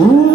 Ooh.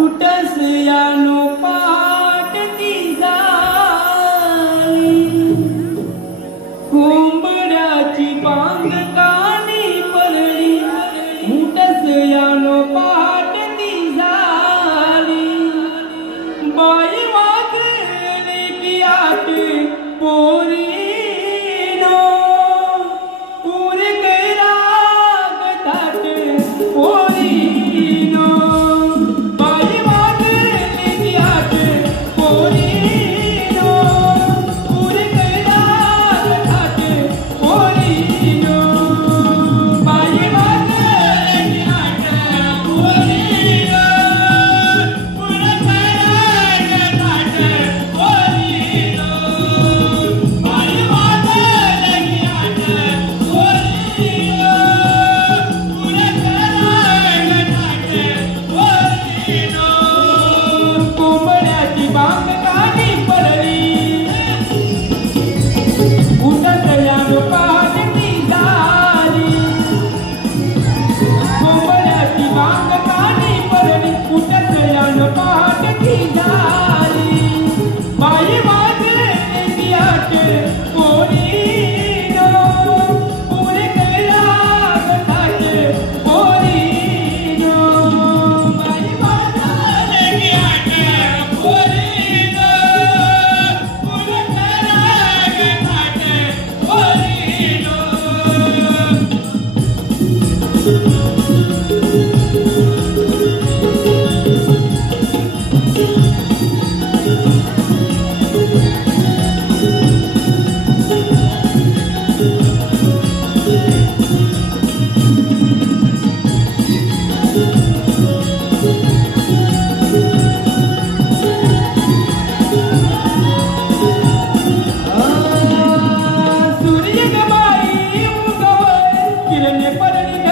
Deus.